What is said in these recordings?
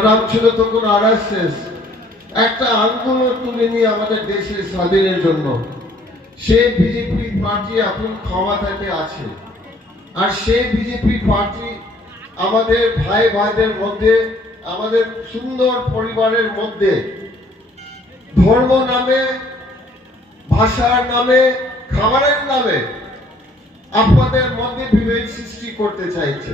নাম ছিল তখন আরএসএস একটা আন্দোলন তুলে নিয়ে আমাদের দেশের স্বাধীনের জন্য। সে বিজেপি পার্টি এখন ক্ষমতাতে আছে। আর সেই বিজেপি পার্টি আমাদের ভাই ভাইদের মধ্যে, আমাদের সুন্দর পরিবারের মধ্যে, ধর্ম নামে, ভাষার নামে, খাবারের নামে আপনাদের মধ্যে বিভেদ সৃষ্টি করতে চাইছে।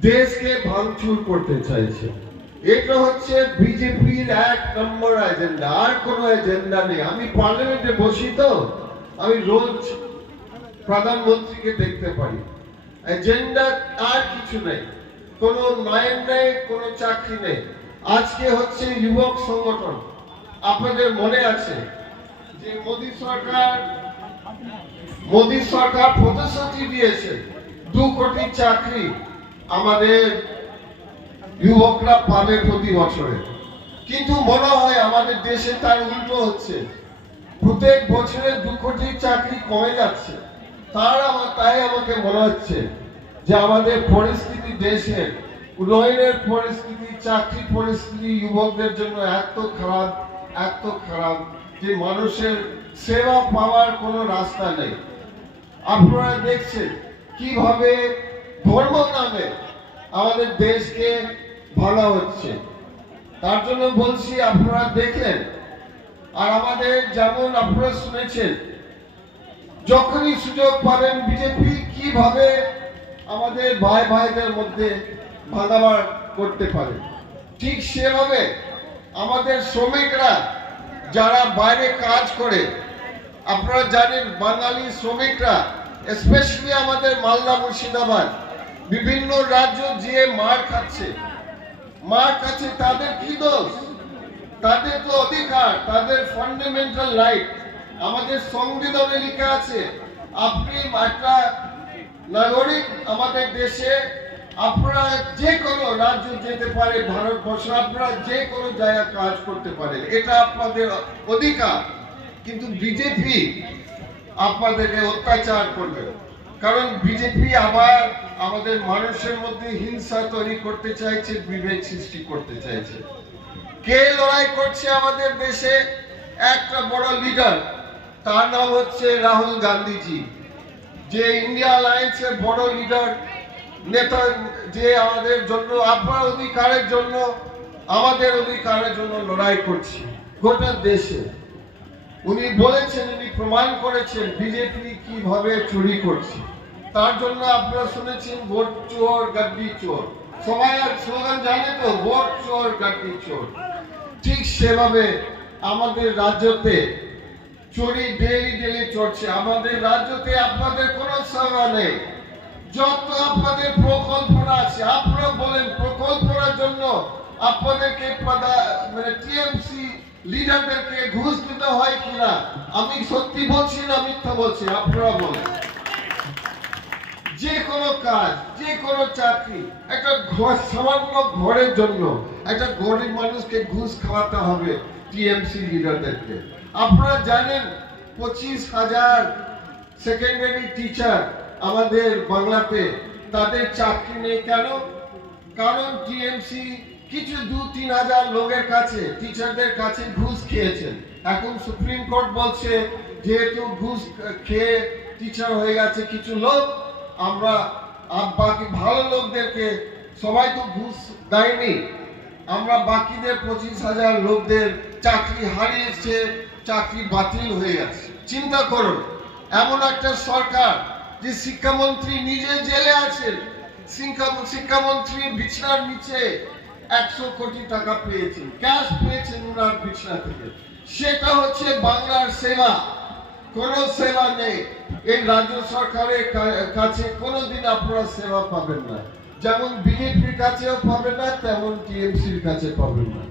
দেশকে ভাঙচুর করতে চাইছে। এটা হচ্ছে বিজেপির এক নম্বর এজেন্ডা আর কোনো এজেন্ডা নেই। আমি পার্লামেন্টে বসি তো, আমি রোজ প্রধানমন্ত্রীকে দেখতে পারি। এজেন্ডা আর কিছু নেই। কোনো মাইন নেই, কোনো চাকরি নেই। আজকে হচ্ছে যুবক সংগঠন। আপনাদের মনে আছে যে মোদী সরকার মোদী সরকার প্রতিশ্রুতি দিয়েছে। দু কোটি চাকরি আমাদের যুবকরা পাবে প্রতি বছরে। কিন্তু মনে হয় আমাদের দেশে তার উল্টো হচ্ছে। প্রত্যেক বছরে দু কোটি চাকরি কমে যাচ্ছে। তার আমার তাই আমাকে মনে হচ্ছে যে আমাদের পরিস্থিতি দেশের উন্নয়নের পরিস্থিতি, চাকরি পরিস্থিতি, যুবকদের জন্য এত খারাপ এত খারাপ যে মানুষের সেবা পাওয়ার কোনো রাস্তা নেই। আপনারা দেখছেন কীভাবে ধর্ম নামে আমাদের দেশকে ভালো হচ্ছে। তার জন্য বলছি, আপনারা দেখলেন। আর আমাদের যেমন আপনারা শুনেছেন, যখনই সুযোগ পাবেন বিজেপি কীভাবে আমাদের ভাই ভাইদের মধ্যে ভাগাভাগ করতে পারে? ঠিক সেভাবে আমাদের শ্রমিকরা যারা বাইরে কাজ করে, আপনারা জানেন বাঙালি শ্রমিকরা স্পেশালি আমাদের মালদা মুর্শিদাবাদ, বিভিন্ন রাজ্য যে মার খাচ্ছে। মার কাছে তাদের কি দোষ? তাদের তো অধিকার, তাদের ফান্ডামেন্টাল রাইট আমাদের সংবিধানে লেখা আছে, আপনি একটা নাগরিক আমাদের দেশে, আপনারা যে কোনো রাজ্য যেতে পারে, ভারতবর্ষ আপনারা যে কোনো জায়গায় কাজ করতে পারেন, এটা আপনাদের অধিকার। কিন্তু বিজেপি আপনাদেরকে অত্যাচার করবে। কারণ বিজেপি আবার আমাদের মানুষের মধ্যে হিংসা তৈরি করতে চাইছে, বিভেদ সৃষ্টি করতে চাইছে। কে লড়াই করছে আমাদের দেশে? একটা বড় লিডার তার নাম হচ্ছে রাহুল গান্ধীজি। যে ইন্ডিয়া অ্যালায়েন্সের বড় লিডার নেতা, যে আমাদের জন্য, আপনার অধিকারের জন্য, আমাদের অধিকারের জন্য লড়াই করছে গোটা দেশে। উনি বলেছেন, উনি প্রমাণ করেছেন বিজেপি কীভাবে চুরি করছে। তার জন্য আপনারা শুনেছেন, ভোট চোর, গাদ্দি চোর। সবাই আর স্লোগান জানে তো, ভোট চোর, গাদ্দি চোর। ঠিক সেভাবে আমাদের রাজ্যতে চুরি ডেলি ডেলি চড়ছে আমাদের রাজ্যতে আপনাদের কোনো সেবা নেই। যত আপনাদের প্রকল্পনা আছে, আপনারা বলেন প্রকল্পনার জন্য আপনাদেরকে মানে টিএমসি লিডারদেরকে ঘুষ দিতে হয় কিনা? আমি সত্যি বলছি না মিথ্যা বলছি, আপনারা বলেন। যে কোনো কাজ যে কোনো চাকরি, একটা ঘর সামান্য ঘরের জন্য, একটা গরিব মানুষকে ঘুষ খাওয়াতে হবে টিএমসি লিডারদেরকে। আপনারা জানেন, পঁচিশ হাজার সেকেন্ডারি টিচার আমাদের বাংলাতে তাদের চাকরি নেই কেন? কারণ টিএমসি কিছু দু, তিন হাজার লোকের কাছে টিচারদের কাছে ঘুষ খেয়েছেন এখন সুপ্রিম কোর্ট বলছে, যেহেতু ঘুষ খেয়ে টিচার হয়ে গেছে কিছু লোক আমরা বাকি ভালো লোকদেরকে, সবাই তো ঘুষ দেয়নি। আমরা বাকিদের পঁচিশ হাজার লোকদের চাকরি হারিয়েছে, চাকরি বাতিল হয়ে গেছে। চিন্তা করুন, এমন একটা সরকার যে শিক্ষামন্ত্রী নিজে জেলে আছেন, শিক্ষা শিক্ষামন্ত্রী বিছনার নিচে একশো কোটি টাকা পেয়েছেন, ক্যাশ পেয়েছেন ওনার বিছনা থেকে। সেটা হচ্ছে বাংলার সেবা। কোনো সেবা নেই। এই রাজ্য সরকারের কাছে কোনোদিন আপনারা সেবা পাবেন না। যেমন বিজেপির কাছেও পাবেন না, তেমন টিএমসির কাছে পাবেন না।